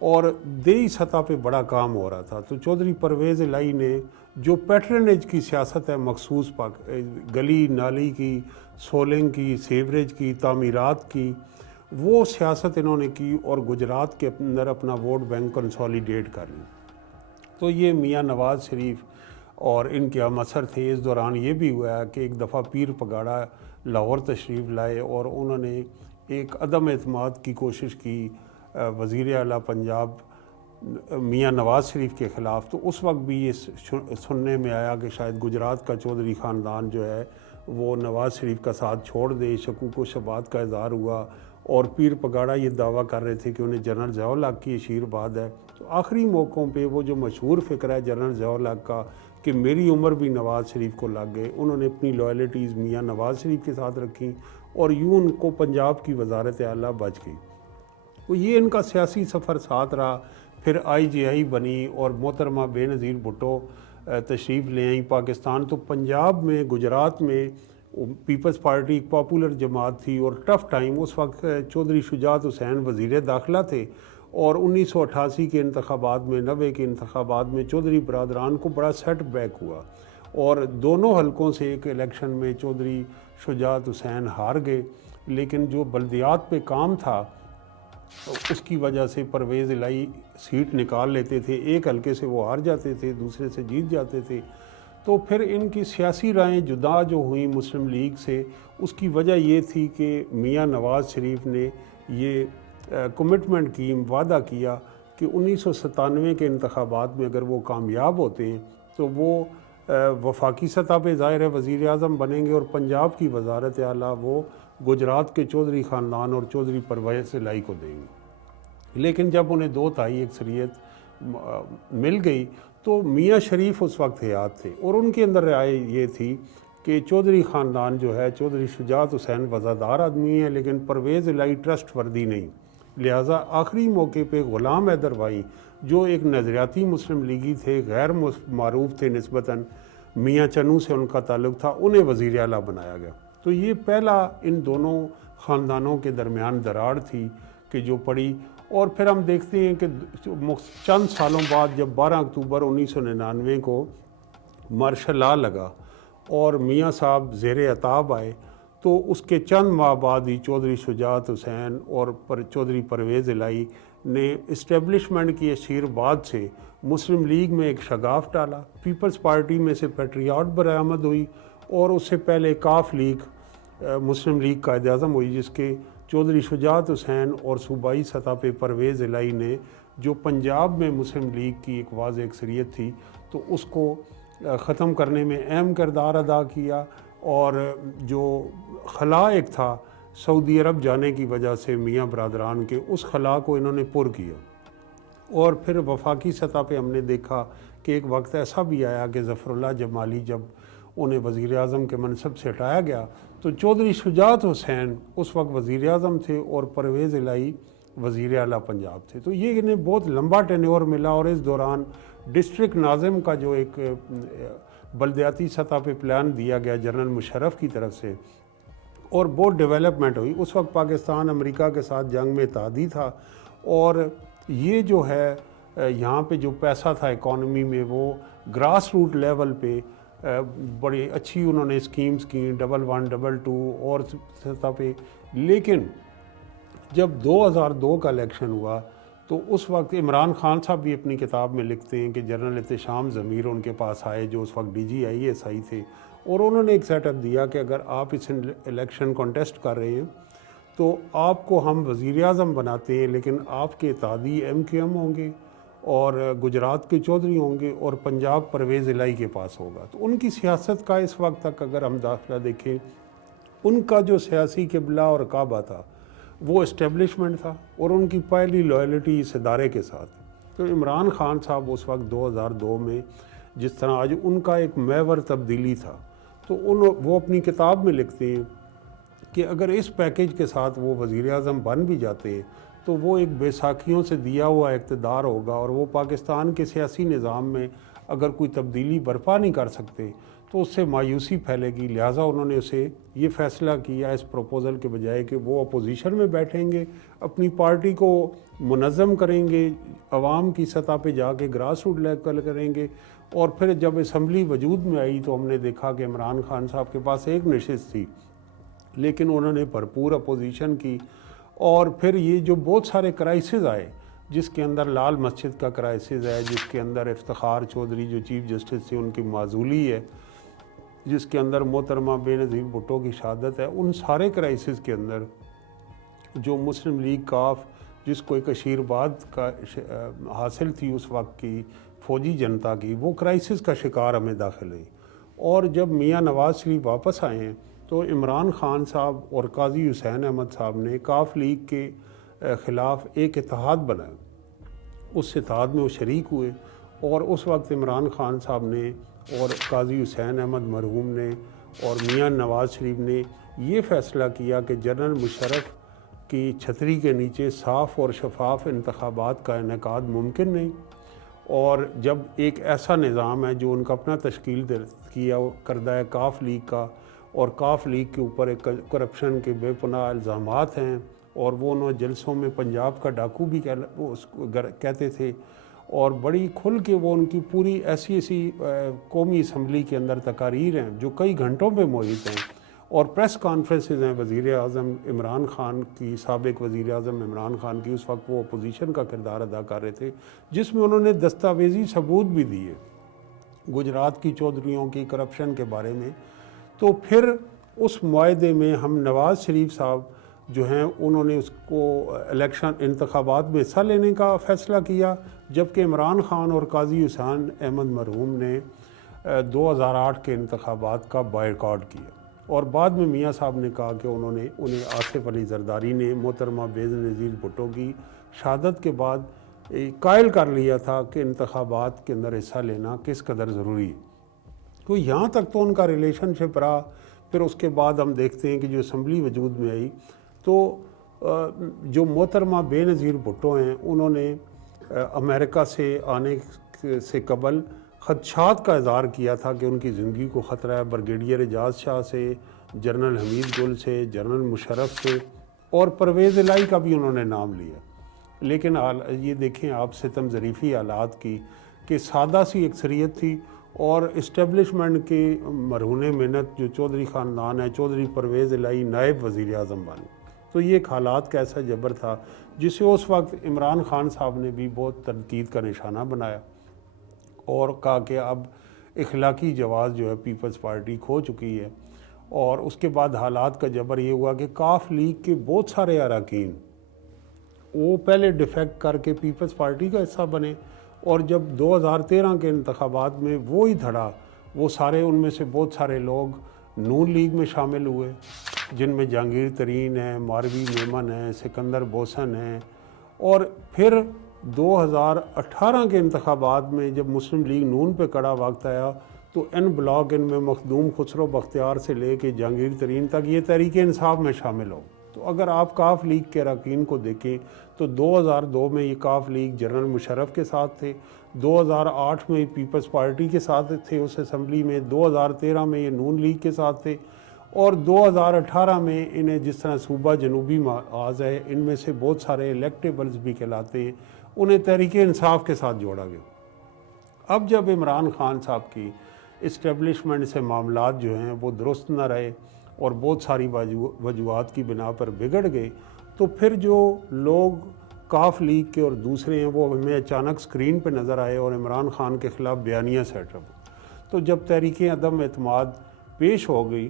اور دیہی سطح پہ بڑا کام ہو رہا تھا. تو چودھری پرویز الہی نے جو پیٹرنیج کی سیاست ہے مخصوص گلی نالی کی، سولنگ کی، سیوریج کی، تعمیرات کی، وہ سیاست انہوں نے کی اور گجرات کے اندر اپنا ووٹ بینک کنسالیڈیٹ کر لی. تو یہ میاں نواز شریف اور ان کے ہم اثر تھے. اس دوران یہ بھی ہوا کہ ایک دفعہ پیر پگاڑا لاہور تشریف لائے اور انہوں نے ایک عدم اعتماد کی کوشش کی وزیر اعلیٰ پنجاب میاں نواز شریف کے خلاف. تو اس وقت بھی یہ سننے میں آیا کہ شاید گجرات کا چودھری خاندان جو ہے وہ نواز شریف کا ساتھ چھوڑ دے. شکوک و شبہات کا اظہار ہوا اور پیر پگاڑا یہ دعویٰ کر رہے تھے کہ انہیں جنرل ضیاء الحق کی آشیرواد ہے. تو آخری موقعوں پہ وہ جو مشہور فکر ہے جنرل ضیاء الحق کا کہ میری عمر بھی نواز شریف کو لگ گئے، انہوں نے اپنی لائلٹیز میاں نواز شریف کے ساتھ رکھیں اور یوں ان کو پنجاب کی وزارت اعلیٰ بچ گئی. تو یہ ان کا سیاسی سفر ساتھ رہا. پھر IGI بنی اور محترمہ بے نظیر بھٹو تشریف لے آئیں پاکستان. تو پنجاب میں، گجرات میں پیپلز پارٹی ایک پاپولر جماعت تھی اور ٹف ٹائم. اس وقت چودھری شجاعت حسین وزیر داخلہ تھے اور 1988 کے انتخابات میں، 90 کے انتخابات میں چودھری برادران کو بڑا سیٹ بیک ہوا اور دونوں حلقوں سے ایک الیکشن میں چودھری شجاعت حسین ہار گئے. لیکن جو بلدیات پہ کام تھا اس کی وجہ سے پرویز الہی سیٹ نکال لیتے تھے. ایک حلقے سے وہ ہار جاتے تھے، دوسرے سے جیت جاتے تھے. تو پھر ان کی سیاسی رائیں جدا جو ہوئیں مسلم لیگ سے، اس کی وجہ یہ تھی کہ میاں نواز شریف نے یہ کمٹمنٹ کی، وعدہ کیا کہ 1997 کے انتخابات میں اگر وہ کامیاب ہوتے ہیں تو وہ وفاقی سطح پہ ظاہر ہے وزیر اعظم بنیں گے اور پنجاب کی وزارت اعلیٰ وہ گجرات کے چودھری خاندان اور چودھری پرویز الہی کو دیں گے. لیکن جب انہیں 2/3 اکثریت مل گئی تو میاں شریف اس وقت حیات تھے اور ان کے اندر رائے یہ تھی کہ چودھری خاندان جو ہے، چودھری شجاعت حسین وفادار آدمی ہے لیکن پرویز الہی ٹرسٹ وردی نہیں. لہٰذا آخری موقع پہ غلام حیدر بھائی جو ایک نظریاتی مسلم لیگی تھے، غیر معروف تھے نسبتاً، میاں چنو سے ان کا تعلق تھا، انہیں وزیر اعلیٰ بنایا گیا. تو یہ پہلا ان دونوں خاندانوں کے درمیان دراڑ تھی کہ جو پڑی. اور پھر ہم دیکھتے ہیں کہ چند سالوں بعد جب 12 اکتوبر 1999 کو مارشل لاء لگا اور میاں صاحب زیر عتاب آئے تو اس کے چند ماہ بعد ہی چودھری شجاعت حسین اور چودھری پرویز الہی نے اسٹیبلشمنٹ کی آشیرواد سے مسلم لیگ میں ایک شگاف ڈالا. پیپلز پارٹی میں سے پیٹریاٹ برآمد ہوئی اور اس سے پہلے کاف لیگ مسلم لیگ قائد اعظم ہوئی جس کے چودھری شجاعت حسین اور صوبائی سطح پہ پرویز الہی نے جو پنجاب میں مسلم لیگ کی ایک واضح اکثریت تھی تو اس کو ختم کرنے میں اہم کردار ادا کیا. اور جو خلا ایک تھا سعودی عرب جانے کی وجہ سے میاں برادران کے، اس خلا کو انہوں نے پر کیا. اور پھر وفاقی سطح پہ ہم نے دیکھا کہ ایک وقت ایسا بھی آیا کہ ظفر اللہ جمالی جب انہیں وزیر اعظم کے منصب سے ہٹایا گیا تو چودھری شجاعت حسین اس وقت وزیر اعظم تھے اور پرویز الہی وزیر اعلیٰ پنجاب تھے. تو یہ انہیں بہت لمبا ٹینیور ملا اور اس دوران ڈسٹرکٹ ناظم کا جو ایک بلدیاتی سطح پہ پلان دیا گیا جنرل مشرف کی طرف سے اور بہت ڈیولپمنٹ ہوئی. اس وقت پاکستان امریکہ کے ساتھ جنگ میں اتحادی تھا اور یہ جو ہے یہاں پہ جو پیسہ تھا اکانومی میں وہ گراس روٹ لیول پہ بڑی اچھی انہوں نے اسکیمز کی، 11 22 اور سطح پہ. لیکن جب 2002 کا الیکشن ہوا تو اس وقت عمران خان صاحب بھی اپنی کتاب میں لکھتے ہیں کہ جنرل احتشام ضمیر ان کے پاس آئے جو اس وقت DGISI تھے اور انہوں نے ایک سیٹ اپ دیا کہ اگر آپ اس الیکشن کانٹیسٹ کر رہے ہیں تو آپ کو ہم وزیر اعظم بناتے ہیں لیکن آپ کے اتحادی MQM ہوں گے اور گجرات کے چودھری ہوں گے اور پنجاب پرویز الہی کے پاس ہوگا. تو ان کی سیاست کا اس وقت تک اگر ہم داخلہ دیکھیں ان کا جو سیاسی قبلہ اور کعبہ تھا وہ اسٹیبلشمنٹ تھا اور ان کی پہلی لائلٹی اس ادارے کے ساتھ. تو عمران خان صاحب اس وقت 2002 میں جس طرح آج ان کا ایک محور تبدیلی تھا تو وہ اپنی کتاب میں لکھتے ہیں کہ اگر اس پیکیج کے ساتھ وہ وزیر اعظم بن بھی جاتے ہیں تو وہ ایک بیساکھیوں سے دیا ہوا اقتدار ہوگا اور وہ پاکستان کے سیاسی نظام میں اگر کوئی تبدیلی برپا نہیں کر سکتے تو اس سے مایوسی پھیلے گی، لہٰذا انہوں نے اسے یہ فیصلہ کیا اس پروپوزل کے بجائے کہ وہ اپوزیشن میں بیٹھیں گے، اپنی پارٹی کو منظم کریں گے، عوام کی سطح پہ جا کے گراس روٹ لیول کریں گے، اور پھر جب اسمبلی وجود میں آئی تو ہم نے دیکھا کہ عمران خان صاحب کے پاس ایک نشست تھی، لیکن انہوں نے بھرپور اپوزیشن کی، اور پھر یہ جو بہت سارے کرائسز آئے، جس کے اندر لال مسجد کا کرائسز ہے، جس کے اندر افتخار چودھری جو چیف جسٹس تھے ان کی معزولی ہے، جس کے اندر محترمہ بے نظیر بھٹو کی شہادت ہے، ان سارے کرائسز کے اندر جو مسلم لیگ کاف، جس کو ایک اشیرباد کا حاصل تھی اس وقت کی فوجی جنتا کی، وہ کرائسس کا شکار ہمیں داخل ہوئی۔ اور جب میاں نواز شریف واپس آئے ہیں تو عمران خان صاحب اور قاضی حسین احمد صاحب نے کاف لیگ کے خلاف ایک اتحاد بنایا، اس اتحاد میں وہ شریک ہوئے، اور اس وقت عمران خان صاحب نے اور قاضی حسین احمد مرحوم نے اور میاں نواز شریف نے یہ فیصلہ کیا کہ جنرل مشرف کی چھتری کے نیچے صاف اور شفاف انتخابات کا انعقاد ممکن نہیں، اور جب ایک ایسا نظام ہے جو ان کا اپنا تشکیل کیا کردہ ہے کاف لیگ کا، اور کاف لیگ کے اوپر ایک کرپشن کے بے پناہ الزامات ہیں، اور وہ انہوں جلسوں میں پنجاب کا ڈاکو بھی کہتے تھے، اور بڑی کھل کے وہ ان کی پوری ایسی قومی اسمبلی کے اندر تقاریر ہیں جو کئی گھنٹوں پہ محیط ہیں، اور پریس کانفرنسز ہیں وزیر اعظم عمران خان کی، سابق وزیر اعظم عمران خان کی، اس وقت وہ اپوزیشن کا کردار ادا کر رہے تھے، جس میں انہوں نے دستاویزی ثبوت بھی دیے گجرات کی چودھریوں کی کرپشن کے بارے میں۔ تو پھر اس معاہدے میں ہم نواز شریف صاحب جو ہیں انہوں نے اس کو الیکشن انتخابات میں حصہ لینے کا فیصلہ کیا، جبکہ عمران خان اور قاضی حسین احمد مرحوم نے 2008 کے انتخابات کا بائیکاٹ کیا، اور بعد میں میاں صاحب نے کہا کہ انہیں آصف علی زرداری نے محترمہ بے نظیر بھٹو کی شہادت کے بعد قائل کر لیا تھا کہ انتخابات کے اندر حصہ لینا کس قدر ضروری ہے۔ تو یہاں تک تو ان کا ریلیشن شپ رہا۔ پھر اس کے بعد ہم دیکھتے ہیں کہ جو اسمبلی وجود میں آئی تو جو محترمہ بے نظیر بھٹو ہیں انہوں نے امریکہ سے آنے سے قبل خدشات کا اظہار کیا تھا کہ ان کی زندگی کو خطرہ ہے، بریگیڈیئر اعجاز شاہ سے، جنرل حمید گل سے، جنرل مشرف سے، اور پرویز الہی کا بھی انہوں نے نام لیا۔ لیکن یہ دیکھیں آپ ستم ظریفی حالات کی کہ سادہ سی اکثریت تھی، اور اسٹیبلشمنٹ کے مرہون منت جو چودھری خاندان ہے، چودھری پرویز الہی نائب وزیر اعظم بنے۔ تو یہ ایک حالات کا ایسا جبر تھا جسے اس وقت عمران خان صاحب نے بھی بہت تنقید کا نشانہ بنایا، اور کہا کہ اب اخلاقی جواز جو ہے پیپلز پارٹی کھو چکی ہے۔ اور اس کے بعد حالات کا جبر یہ ہوا کہ کاف لیگ کے بہت سارے اراکین وہ پہلے ڈیفیکٹ کر کے پیپلز پارٹی کا حصہ بنے، اور جب 2013 کے انتخابات میں وہی دھڑا، وہ سارے ان میں سے بہت سارے لوگ نون لیگ میں شامل ہوئے، جن میں جہانگیر ترین ہیں، ماروی میمن ہیں، سکندر بوسن ہیں۔ اور پھر 2018 کے انتخابات میں جب مسلم لیگ نون پہ کڑا وقت آیا تو ان بلاک ان میں مخدوم خسرو بختیار سے لے کے جہانگیر ترین تک یہ تحریک انصاف میں شامل ہو۔ تو اگر آپ کاف لیگ کے اراکین کو دیکھیں تو 2002 میں یہ کاف لیگ جنرل مشرف کے ساتھ تھے، 2008 میں پیپلز پارٹی کے ساتھ تھے اس اسمبلی میں، 2013 میں یہ نون لیگ کے ساتھ تھے، اور 2018 میں انہیں جس طرح صوبہ جنوبی محاذ ہے ان میں سے بہت سارے الیکٹیبلز بھی کہلاتے ہیں، انہیں تحریک انصاف کے ساتھ جوڑا گیا۔ اب جب عمران خان صاحب کی اسٹیبلشمنٹ سے معاملات جو ہیں وہ درست نہ رہے اور بہت ساری وجوہات کی بنا پر بگڑ گئے، تو پھر جو لوگ کاف لیگ کے اور دوسرے ہیں وہ ہمیں اچانک سکرین پہ نظر آئے اور عمران خان کے خلاف بیانیہ سیٹ اپ۔ تو جب تحریک عدم اعتماد پیش ہو گئی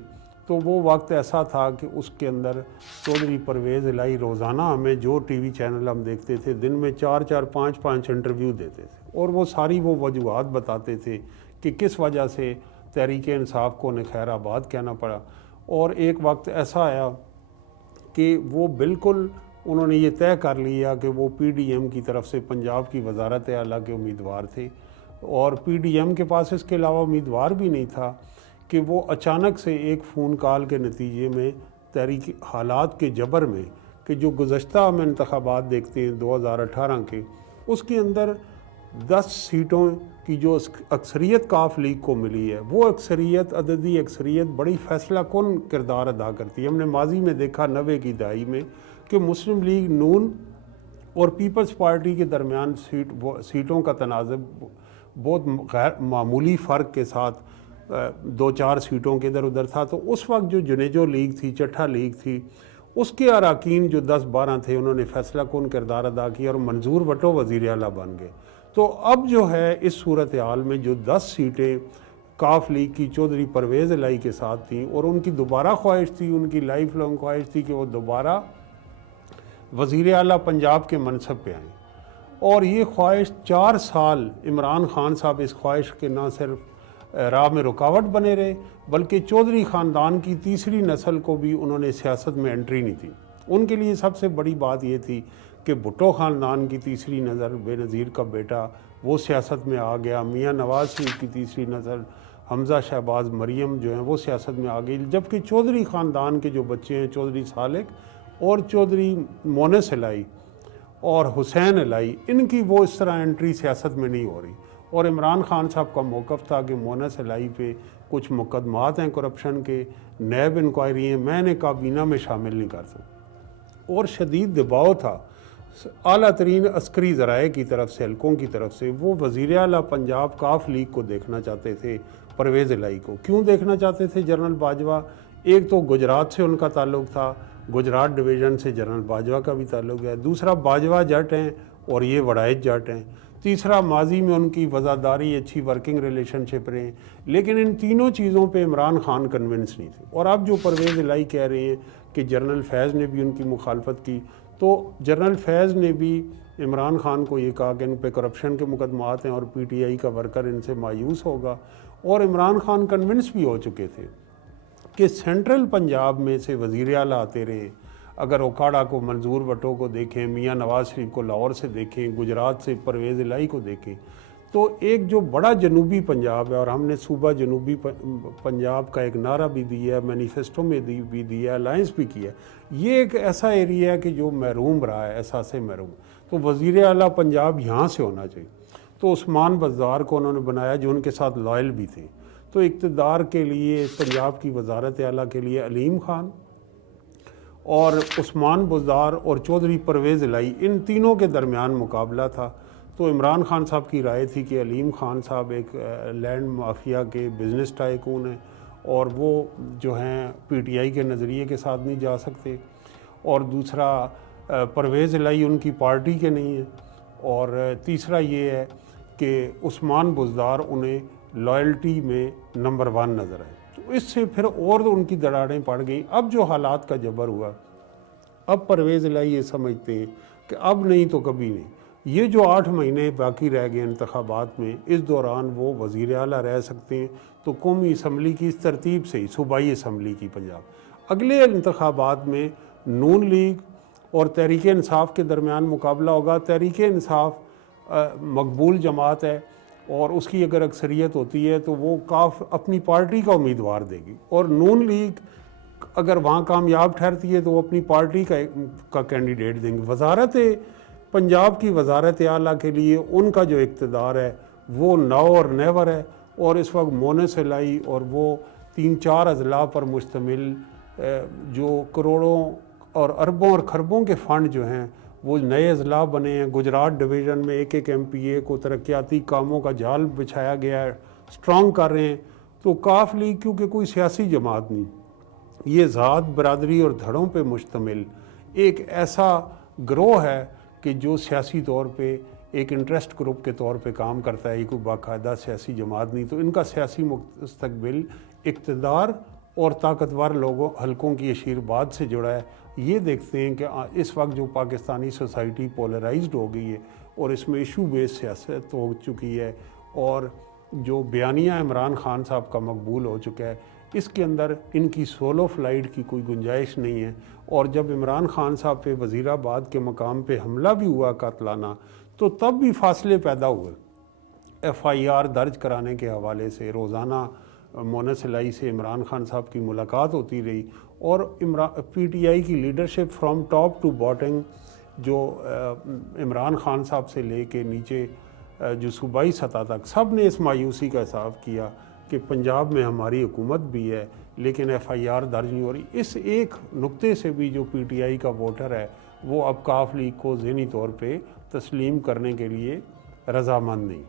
تو وہ وقت ایسا تھا کہ اس کے اندر چودھری پرویز الہی روزانہ ہمیں جو ٹی وی چینل ہم دیکھتے تھے دن میں 4 5 انٹرویو دیتے تھے، اور وہ ساری وہ وجوہات بتاتے تھے کہ کس وجہ سے تحریک انصاف کو انہیں خیر آباد کہنا پڑا۔ اور ایک وقت ایسا آیا کہ وہ بالکل انہوں نے یہ طے کر لیا کہ وہ پی ڈی ایم کی طرف سے پنجاب کی وزارت اعلیٰ کے امیدوار تھے، اور پی ڈی ایم کے پاس اس کے علاوہ امیدوار بھی نہیں تھا، کہ وہ اچانک سے ایک فون کال کے نتیجے میں تحریک حالات کے جبر میں کہ جو گزشتہ ہم انتخابات دیکھتے ہیں 2018 کے، اس کے اندر 10 سیٹوں کی جو اکثریت کاف لیگ کو ملی ہے، وہ اکثریت، عددی اکثریت بڑی فیصلہ کن کردار ادا کرتی ہے۔ ہم نے ماضی میں دیکھا 90 کی دہائی میں کہ مسلم لیگ نون اور پیپلز پارٹی کے درمیان سیٹوں کا تنازع بہت غیر معمولی فرق کے ساتھ 2-4 سیٹوں کے ادھر ادھر تھا، تو اس وقت جو جنیجو لیگ تھی، چٹھا لیگ تھی، اس کے اراکین جو 10-12 تھے، انہوں نے فیصلہ کن کردار ادا کیا اور منظور بھٹو وزیر اعلیٰ بن گئے۔ تو اب جو ہے اس صورتحال میں جو 10 سیٹیں کاف لیگ کی چودھری پرویز الہی کے ساتھ تھیں، اور ان کی دوبارہ خواہش تھی، ان کی لائف لانگ خواہش تھی کہ وہ دوبارہ وزیر اعلیٰ پنجاب کے منصب پہ آئیں، اور یہ خواہش 4 سال عمران خان صاحب اس خواہش کے نہ صرف راہ میں رکاوٹ بنے رہے، بلکہ چودھری خاندان کی تیسری نسل کو بھی انہوں نے سیاست میں انٹری نہیں تھی۔ ان کے لیے سب سے بڑی بات یہ تھی کہ بھٹو خاندان کی تیسری نسل، بے نظیر کا بیٹا، وہ سیاست میں آ گیا، میاں نواز شریف کی تیسری نسل، حمزہ شہباز مریم جو ہیں وہ سیاست میں آ گئی، جبکہ چودھری خاندان کے جو بچے ہیں، چودھری سالک اور چودھری مونس الہی اور حسین الہی، ان کی وہ اس طرح انٹری سیاست میں نہیں ہو رہی۔ اور عمران خان صاحب کا موقف تھا کہ مونس الہی پہ کچھ مقدمات ہیں کرپشن کے، نیب انکوائری ہیں، میں نے کابینہ میں شامل نہیں کر سکتا، اور شدید دباؤ تھا اعلیٰ ترین عسکری ذرائع کی طرف سے، حلقوں کی طرف سے۔ وہ وزیر اعلیٰ پنجاب کاف لیگ کو دیکھنا چاہتے تھے، پرویز الہی کو۔ کیوں دیکھنا چاہتے تھے جنرل باجوہ؟ ایک تو گجرات سے ان کا تعلق تھا، گجرات ڈویژن سے جنرل باجوہ کا بھی تعلق ہے، دوسرا باجوہ جٹ ہیں اور یہ وڑائچ جٹ ہیں، تیسرا ماضی میں ان کی وزاداری اچھی ورکنگ ریلیشن شپ رہے ہیں۔ لیکن ان تینوں چیزوں پہ عمران خان کنونس نہیں تھے۔ اور اب جو پرویز الہی کہہ رہے ہیں کہ جنرل فیض نے بھی ان کی مخالفت کی، تو جنرل فیض نے بھی عمران خان کو یہ کہا کہ ان پہ کرپشن کے مقدمات ہیں اور پی ٹی آئی کا ورکر ان سے مایوس ہوگا، اور عمران خان کنونس بھی ہو چکے تھے کہ سینٹرل پنجاب میں سے وزیر اعلیٰ آتے رہے۔ اگر اوکاڑا کو، منظور بھٹو کو دیکھیں، میاں نواز شریف کو لاہور سے دیکھیں، گجرات سے پرویز الہی کو دیکھیں، تو ایک جو بڑا جنوبی پنجاب ہے، اور ہم نے صوبہ جنوبی پنجاب کا ایک نعرہ بھی دیا ہے، مینیفیسٹو میں بھی دیا ہے، الائنس بھی کیا ہے، یہ ایک ایسا ایریا ہے کہ جو محروم رہا ہے، احساس محروم۔ تو وزیر اعلیٰ پنجاب یہاں سے ہونا چاہیے۔ تو عثمان بزدار کو انہوں نے بنایا جو ان کے ساتھ لائل بھی تھے۔ تو اقتدار کے لیے، پنجاب کی وزارت اعلیٰ کے لیے علیم خان اور عثمان بزدار اور چودھری پرویز الہی، ان تینوں کے درمیان مقابلہ تھا۔ تو عمران خان صاحب کی رائے تھی کہ علیم خان صاحب ایک لینڈ مافیا کے بزنس ٹائکون ہیں، اور وہ جو ہیں پی ٹی آئی کے نظریے کے ساتھ نہیں جا سکتے، اور دوسرا پرویز الہی ان کی پارٹی کے نہیں ہیں، اور تیسرا یہ ہے کہ عثمان بزدار انہیں لائلٹی میں نمبر 1 نظر آئے۔ تو اس سے پھر اور ان کی دراڑیں پڑ گئیں۔ اب جو حالات کا جبر ہوا، اب پرویز الہی یہ سمجھتے ہیں کہ اب نہیں تو کبھی نہیں، یہ جو 8 مہینے باقی رہ گئے انتخابات میں، اس دوران وہ وزیر اعلیٰ رہ سکتے ہیں۔ تو قومی اسمبلی کی اس ترتیب سے ہی، صوبائی اسمبلی کی پنجاب، اگلے انتخابات میں نون لیگ اور تحریک انصاف کے درمیان مقابلہ ہوگا۔ تحریک انصاف مقبول جماعت ہے، اور اس کی اگر اکثریت ہوتی ہے تو وہ کاف اپنی پارٹی کا امیدوار دے گی، اور نون لیگ اگر وہاں کامیاب ٹھہرتی ہے تو وہ اپنی پارٹی کا کینڈیڈیٹ دیں گے۔ وزارت پنجاب کی وزارت اعلیٰ کے لیے ان کا جو اقتدار ہے وہ نو اور نیور ہے، اور اس وقت مونس الہی اور وہ 3-4 اضلاع پر مشتمل جو کروڑوں اور اربوں اور خربوں کے فنڈ جو ہیں وہ نئے اضلاع بنے ہیں۔ گجرات ڈویژن میں ایک ایم پی اے کو ترقیاتی کاموں کا جال بچھایا گیا ہے، اسٹرانگ کر رہے ہیں۔ تو کاف لیگ کیونکہ کوئی سیاسی جماعت نہیں، یہ ذات، برادری اور دھڑوں پہ مشتمل ایک ایسا گروہ ہے کہ جو سیاسی طور پہ ایک انٹرسٹ گروپ کے طور پہ کام کرتا ہے، یہ کوئی باقاعدہ سیاسی جماعت نہیں۔ تو ان کا سیاسی مستقبل اقتدار اور طاقتور لوگوں، حلقوں کی اشیرباد سے جڑا ہے۔ یہ دیکھتے ہیں کہ اس وقت جو پاکستانی سوسائٹی پولرائزڈ ہو گئی ہے، اور اس میں ایشو بیس سیاست ہو چکی ہے، اور جو بیانیہ عمران خان صاحب کا مقبول ہو چکا ہے، اس کے اندر ان کی سولو فلائٹ کی کوئی گنجائش نہیں ہے۔ اور جب عمران خان صاحب پہ وزیر آباد کے مقام پہ حملہ بھی ہوا قاتلانہ، تو تب بھی فاصلے پیدا ہوئے۔ ایف آئی آر درج کرانے کے حوالے سے روزانہ مونس الہی سے عمران خان صاحب کی ملاقات ہوتی رہی، اور پی ٹی آئی کی leadership from top to bottom, جو عمران خان صاحب سے لے کے نیچے جو صوبائی سطح تک سب نے اس مایوسی کا احساس کیا کہ پنجاب میں ہماری حکومت بھی ہے لیکن ایف آئی آر درج نہیں ہو رہی. اس ایک نقطے سے بھی جو پی ٹی آئی کا ووٹر ہے وہ اب کاف لیگ کو ذہنی طور پہ تسلیم کرنے کے لیے رضامند نہیں.